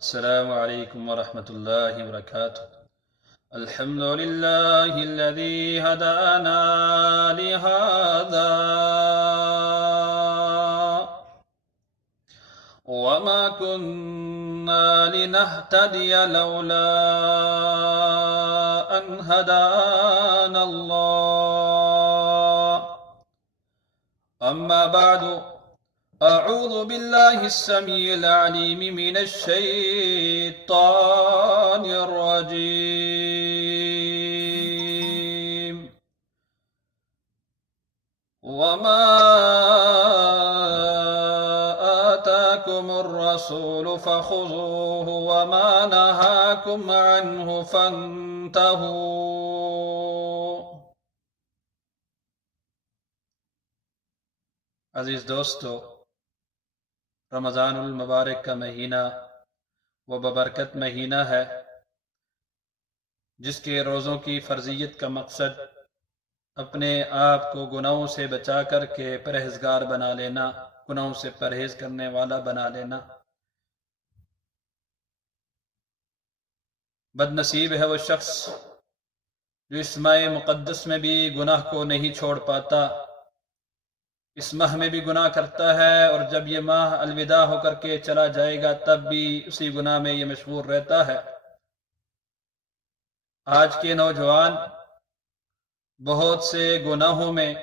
السلام عليكم ورحمة الله وبركاته. الحمد لله الذي هدانا لهذا وما كنا لنهتدي لولا أن هدانا الله. أما بعد، أعوذ بالله السميع العليم من الشيطان الرجيم. وما آتاكم الرسول فخذوه وما نهاكم عنه فانتهوا. عزیز دوستو، رمضان المبارک کا مہینہ وہ ببرکت مہینہ ہے جس کے روزوں کی فرضیت کا مقصد اپنے آپ کو گناہوں سے بچا کر کے پرہیزگار بنا لینا، گناہوں سے پرہیز کرنے والا بنا لینا۔ بد نصیب ہے وہ شخص جو اس ماہ مقدس میں بھی گناہ کو نہیں چھوڑ پاتا، اس ماہ میں بھی گناہ کرتا ہے، اور جب یہ ماہ الوداع ہو کر کے چلا جائے گا تب بھی اسی گناہ میں یہ مشغول رہتا ہے۔ آج کے نوجوان بہت سے گناہوں میں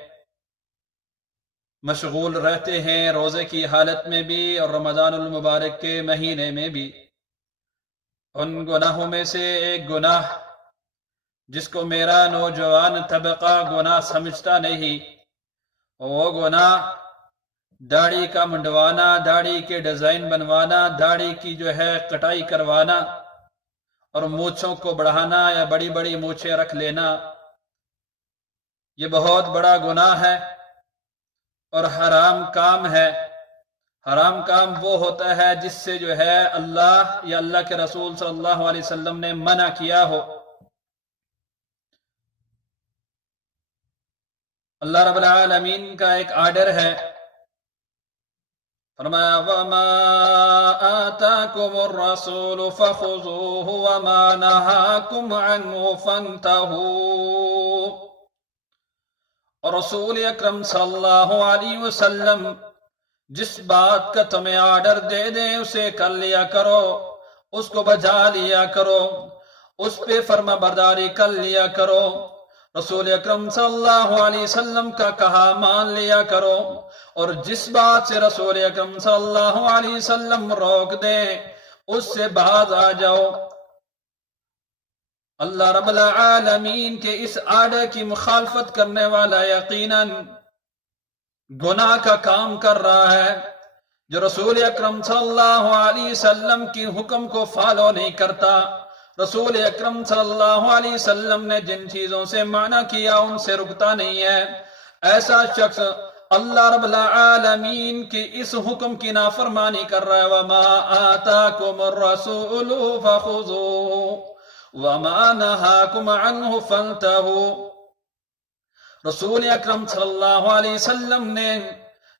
مشغول رہتے ہیں، روزے کی حالت میں بھی اور رمضان المبارک کے مہینے میں بھی۔ ان گناہوں میں سے ایک گناہ جس کو میرا نوجوان طبقہ گناہ سمجھتا نہیں، وہ گناہ داڑھی کا منڈوانا، داڑھی کے ڈیزائن بنوانا، داڑھی کی جو ہے کٹائی کروانا اور مونچھوں کو بڑھانا یا بڑی بڑی مونچھیں رکھ لینا۔ یہ بہت بڑا گناہ ہے اور حرام کام ہے۔ حرام کام وہ ہوتا ہے جس سے جو ہے اللہ یا اللہ کے رسول صلی اللہ علیہ وسلم نے منع کیا ہو۔ اللہ رب العالمین کا ایک آرڈر ہے، فرمایا وَمَا آتَاكُمُ الرَّسُولُ فَخُذُوهُ وَمَا نَهَاكُمْ عَنْهُ فَانْتَهُوا۔ اور رسول اکرم صلی اللہ علیہ وسلم جس بات کا تمہیں آرڈر دے دیں اسے کر لیا کرو، اس کو بجا لیا کرو، اس پہ فرما برداری کر لیا کرو۔ رسول اکرم صلی اللہ علیہ وسلم کا کہا مان لیا کرو، اور جس بات سے رسول اکرم صلی اللہ علیہ وسلم روک دے اس سے باز آ جاؤ۔ اللہ رب العالمین کے اس آرڈر کی مخالفت کرنے والا یقیناً گناہ کا کام کر رہا ہے۔ جو رسول اکرم صلی اللہ علیہ وسلم کی حکم کو فالو نہیں کرتا، رسول اکرم صلی اللہ علیہ وسلم نے جن چیزوں سے منع کیا ان سے رکتا نہیں ہے، ایسا شخص اللہ رب العالمین کی اس حکم کی نافرمانی کر رہا ہے۔ وَمَا آتَاكُمُ الرَّسُولُ فَخُذُوهُ وَمَا نَهَاكُمْ عَنْهُ فَانْتَهُوا۔ رسول اکرم صلی اللہ علیہ وسلم نے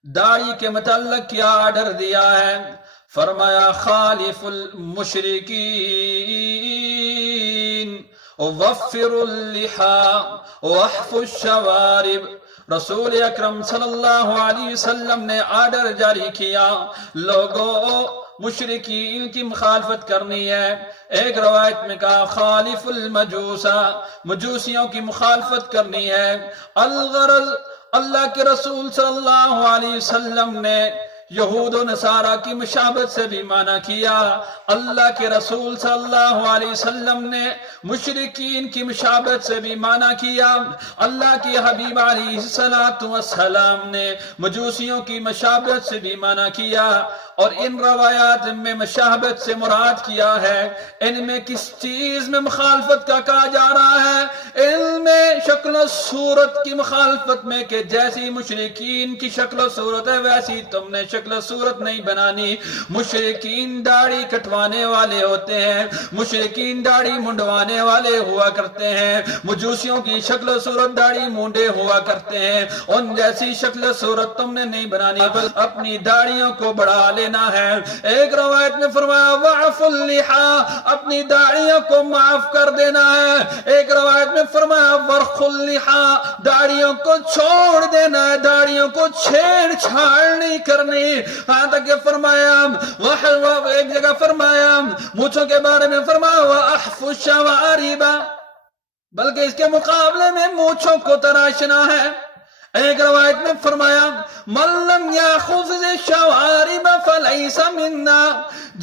داڑھی کے متعلق کیا آرڈر دیا ہے؟ فرمایا خالف المشرکین ووفر اللحا واحف الشوارب۔ رسول اکرم صلی اللہ علیہ وسلم نے آرڈر جاری کیا، لوگوں مشرکین کی مخالفت کرنی ہے۔ ایک روایت میں کہا خالف المجوسا، مجوسیوں کی مخالفت کرنی ہے۔ الغرض اللہ کے رسول صلی اللہ علیہ وسلم نے یہود و نصارہ کی مشابہت سے بھی منع کیا۔ اللہ کے رسول صلی اللہ علیہ وسلم نے مشرکین کی مشابہت سے بھی منع کیا۔ اللہ کی حبیب علیہ السلام نے مجوسیوں کی مشابہت سے بھی منع کیا۔ اور ان روایات میں مشابہت سے مراد کیا ہے، ان میں کس چیز میں مخالفت کا کہا جا رہا ہے؟ ان میں شکل و صورت کی مخالفت میں، کہ جیسی مشرکین کی شکل و صورت ہے ویسی تم نے شکل و صورت نہیں بنانی۔ مشرکین داڑھی کٹوانے والے ہوتے ہیں، مشرکین داڑھی منڈوانے والے ہوا کرتے ہیں، مجوسیوں کی شکل و صورت داڑھی مونڈے ہوا کرتے ہیں، ان جیسی شکل و صورت تم نے نہیں بنانی، بل اپنی داڑھیوں کو بڑھا لے لینا ہے۔ ایک روایت میں فرمایا وعف اللحا، اپنی داڑھیوں کو معاف کر دینا ہے۔ ایک روایت میں فرمایا ورخ اللحا، داڑھیوں کو چھوڑ دینا ہے، داڑھیوں کو چھیڑ چھاڑ نہیں کرنی۔ ہاں تک کہ فرمایا ایک جگہ فرمایا مونچھوں کے بارے میں فرمایا وَأَحْفُ الشَّوَارِبَ، بلکہ اس کے مقابلے میں مونچھوں کو تراشنا ہے۔ ایک روایت میں فرمایا مَن لَّمْ يَأْخُذْ الشَّوَارِبَ فَلَيْسَ مِنَّا،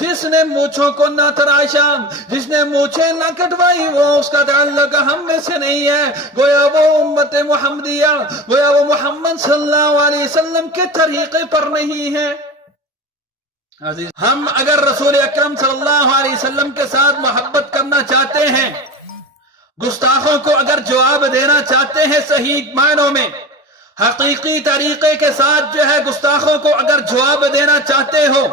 جس نے مونچھوں کو نہ تراشا، جس نے مونچھیں نہ کٹوائی، وہ اس کا تعلق ہم میں سے نہیں ہے۔ گویا وہ امت محمدیہ، گویا وہ محمد صلی اللہ علیہ وسلم کے طریقے پر نہیں ہے۔ ہم اگر رسول اکرم صلی اللہ علیہ وسلم کے ساتھ محبت کرنا چاہتے ہیں، گستاخوں کو اگر جواب دینا چاہتے ہیں صحیح معنوں میں، حقیقی طریقے کے ساتھ جو ہے گستاخوں کو اگر جواب دینا چاہتے ہو،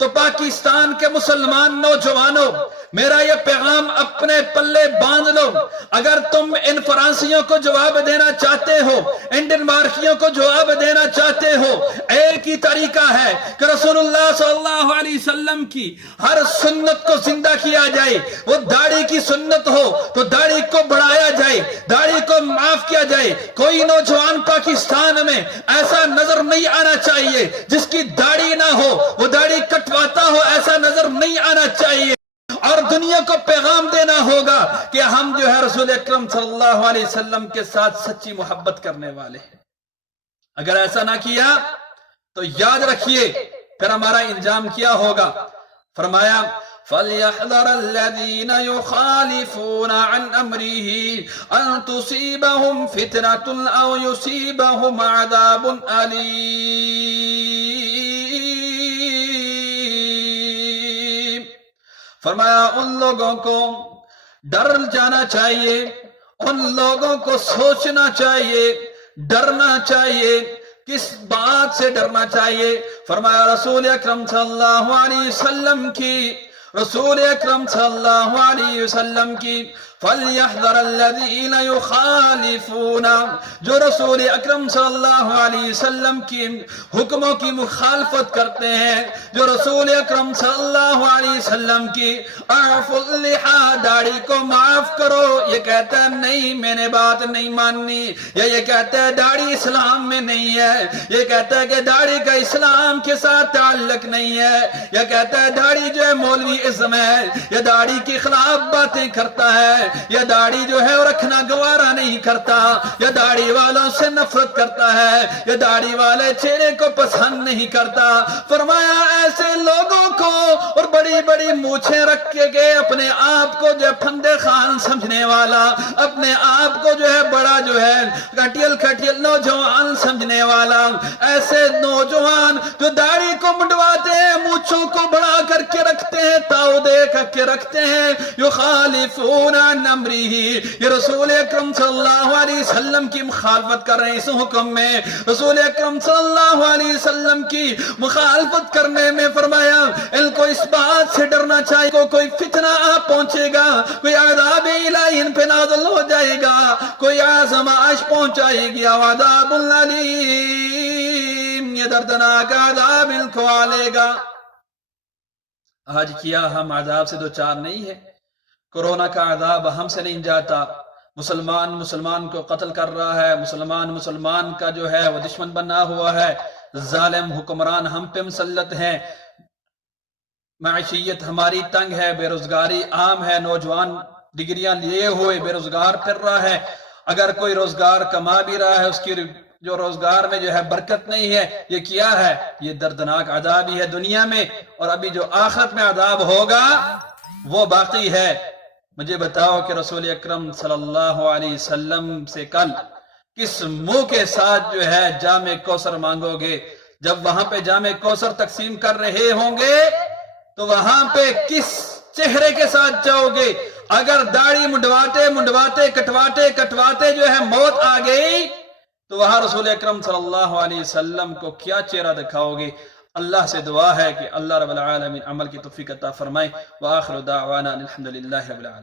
تو پاکستان کے مسلمان نوجوانوں، میرا یہ پیغام اپنے پلے باندھ لو۔ اگر تم ان فرانسیوں کو جواب دینا چاہتے ہو، ان ڈنمارکیوں کو جواب دینا چاہتے ہو، ایک ہی طریقہ ہے کہ رسول اللہ صلی اللہ علیہ وسلم کی ہر سنت کو زندہ کیا جائے۔ وہ داڑھی کی سنت ہو تو داڑھی کو بڑھایا جائے، داڑھی کو معاف کیا جائے۔ کوئی نوجوان پاکستان میں ایسا نظر نہیں آنا چاہیے جس کی داڑھی نہ ہو، وہ داڑھی کٹواتا ہو، ایسا نظر نہیں آنا چاہیے۔ اور دنیا کو پیغام دینا ہوگا کہ ہم جو ہے رسول اکرم صلی اللہ علیہ وسلم کے ساتھ سچی محبت کرنے والے ہیں۔ اگر ایسا نہ کیا تو یاد رکھیے پھر ہمارا انجام کیا ہوگا۔ فرمایا فَلْيَحْذَرَ الَّذِينَ يُخَالِفُونَ عَنْ أَمْرِهِ أَن تُصِيبَهُمْ فِتْنَةٌ أَوْ يُصِيبَهُمْ عَذَابٌ أَلِيمٌ۔ فرمایا ان لوگوں کو ڈر جانا چاہیے، ان لوگوں کو سوچنا چاہیے، ڈرنا چاہیے۔ کس بات سے ڈرنا چاہیے؟ فرمایا رسول اکرم صلی اللہ علیہ وسلم کی، رسول اکرم صلی اللہ علیہ وسلم کی فَلْيَحْذَرَ الَّذِينَ يُخَالِفُونَ، جو رسول اکرم صلی اللہ علیہ وسلم کی حکموں کی مخالفت کرتے ہیں، جو رسول اکرم صلی اللہ علیہ وسلم کی اعف اللحا، داڑھی کو معاف کرو، یہ کہتا ہے نہیں میں نے بات نہیں ماننی، یا یہ کہتا ہے داڑھی اسلام میں نہیں ہے، یہ کہتا ہے کہ داڑھی کا اسلام کے ساتھ تعلق نہیں ہے، یا کہتا ہے داڑھی جو ہے مولوی ازم ہے، یا داڑھی کے خلاف باتیں کرتا ہے، یا داڑھی جو ہے وہ رکھنا گوارا نہیں کرتا، یا داڑھی والوں سے نفرت کرتا ہے، یا داڑھی والے چہرے کو پسند نہیں کرتا۔ فرمایا ایسے لوگوں کو اور بڑی بڑی مونچھیں رکھ کے گئے، اپنے آپ کو جو ہے پھندے خان سمجھنے والا، اپنے آپ کو جو ہے بڑا جو ہے کھٹیل نوجوان سمجھنے والا، ایسے نوجوان جو داڑھی کو منڈواتے ہیں، مونچھوں کو بڑھا کر کے رکھتے ہیں، تاؤ دے کر کے رکھتے ہیں، یخالفون عن امرہ، یہ رسول اکرم صلی اللہ علیہ وسلم کی مخالفت کر رہے ہیں۔ اس حکم میں رسول اکرم صلی اللہ علیہ وسلم کی مخالفت کرنے میں فرمایا ان کو اس بات سے ڈرنا چاہیے کہ کوئی فتنہ آپ پہنچے گا، کوئی عذاب الہی ان پہ نازل ہو جائے گا، کوئی آزمائش پہنچائے گی، عذاب العلیم، یہ دردناک عذاب ان کو آلے گا۔ آج کیا ہم عذاب سے دوچار نہیں ہے؟ کورونا کا عذاب ہم سے نہیں جاتا، مسلمان کو قتل کر رہا ہے، مسلمان کا جو ہے وہ دشمن بنا ہوا ہے، ظالم حکمران ہم پہ مسلط ہیں، معیشیت ہماری تنگ ہے، بے روزگاری عام ہے، نوجوان ڈگریاں لیے ہوئے بے روزگار پھر رہا ہے، اگر کوئی روزگار کما بھی رہا ہے اس کی جو روزگار میں جو ہے برکت نہیں ہے۔ یہ کیا ہے؟ یہ دردناک عذاب ہی ہے دنیا میں، اور ابھی جو آخرت میں عذاب ہوگا وہ باقی ہے۔ مجھے بتاؤ کہ رسول اکرم صلی اللہ علیہ وسلم سے کل کس منہ کے ساتھ جو ہے جام کوثر مانگو گے؟ جب وہاں پہ جام کوثر تقسیم کر رہے ہوں گے تو وہاں پہ کس چہرے کے ساتھ جاؤ گے؟ اگر داڑھی منڈواتے کٹواتے جو ہے موت آ گئی تو وہاں رسول اکرم صلی اللہ علیہ وسلم کو کیا چہرہ دکھاؤ گے؟ اللہ سے دعا ہے کہ اللہ رب العالمین عمل کی توفیق عطا فرمائے۔ وآخر دعوانا الحمدللہ رب العالمین۔